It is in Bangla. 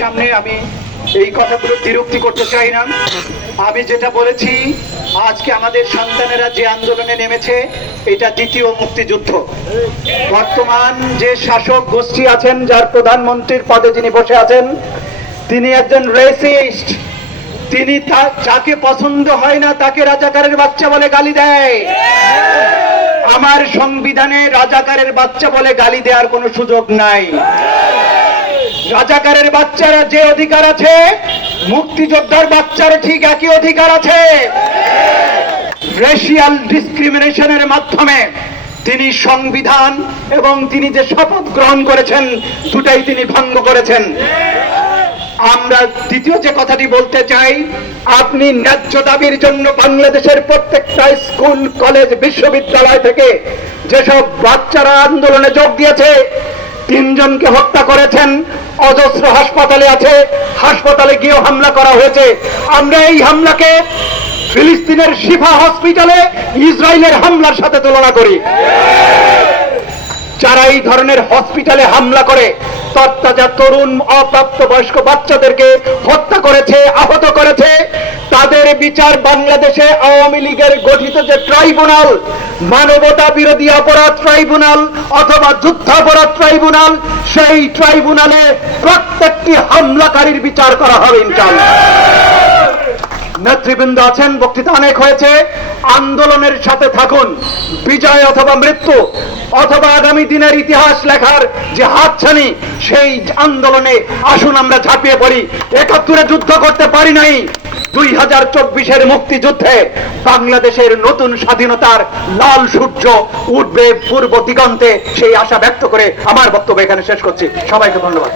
সামনে আমি এই কথাগুলো বিরক্তি করতে চাই না। আমি যেটা বলেছি, আজকে আমাদের সন্তানেরা যে আন্দোলনে নেমেছে, এটা দ্বিতীয় মুক্তিযুদ্ধ। বর্তমান যে শাসক গোষ্ঠী আছেন, যার প্রধানমন্ত্রীর পদে যিনি বসে আছেন, তিনি একজন রেসিস্ট। তিনি যাকে পছন্দ হয় না তাকে রাজাকারের বাচ্চা বলে গালি দেয়। আমার সংবিধানে রাজাকারের বাচ্চা বলে গালি দেওয়ার কোনো সুযোগ নাই। রাজাকারের বাচ্চারা যে অধিকার আছে, মুক্তিযোদ্ধার বাচ্চার ঠিক একই অধিকার আছে। রেশিয়াল ডিসক্রিমিনেশনের মাধ্যমে তিনি সংবিধান এবং তিনি যে শপথ গ্রহণ করেছেন, দুটাই তিনি ভঙ্গ করেছেন। আমরা দ্বিতীয় যে কথাটি বলতে চাই, আপনি ন্যায্য দাবির জন্য বাংলাদেশের প্রত্যেকটা স্কুল, কলেজ, বিশ্ববিদ্যালয় থেকে যেসব বাচ্চারা আন্দোলনে যোগ দিয়েছে, 3 জনকে হত্যা করেছেন, অজস্র হাসপাতালে আছে, হাসপাতালে গিয়েও হামলা করা হয়েছে। আমরা এই হামলাকে ফিলিস্তিনের শিফা হসপিটালে ইসরায়েলের হামলার সাথে তুলনা করি। যারা এই ধরনের হসপিটালে হামলা করে তত্তাজা তরুণ অপ্রাপ্তবয়স্ক বাচ্চাদেরকে হত্যা করেছে, আহত করেছে, তাদের বিচার বাংলাদেশে আওয়ামী লীগের গঠিত যে ট্রাইব্যুনাল, মানবতা বিরোধী অপরাধ ট্রাইব্যুনাল অথবা যুদ্ধাপরাধ ট্রাইব্যুনাল, সেই ট্রাইব্যুনালে প্রত্যেকটি হামলাকারীর বিচার করা হবে ইনশাআল্লাহ। নেতৃবৃন্দ আছেন, বক্তৃতা অনেক হয়েছে। আন্দোলনের সাথে থাকুন। বিজয় অথবা মৃত্যু অথবা আগামী দিনের ইতিহাস লেখার যে হাতছানি, সেই আন্দোলনে আসুন আমরা ঝাঁপিয়ে পড়ি। ৭১ যুদ্ধ করতে পারি নাই, 2024-এর মুক্তিযুদ্ধে বাংলাদেশের নতুন স্বাধীনতার লাল সূর্য উঠবে পূর্ব দিগন্তে, সেই আশা ব্যক্ত করে আমার বক্তব্য এখানে শেষ করছি। সবাইকে ধন্যবাদ।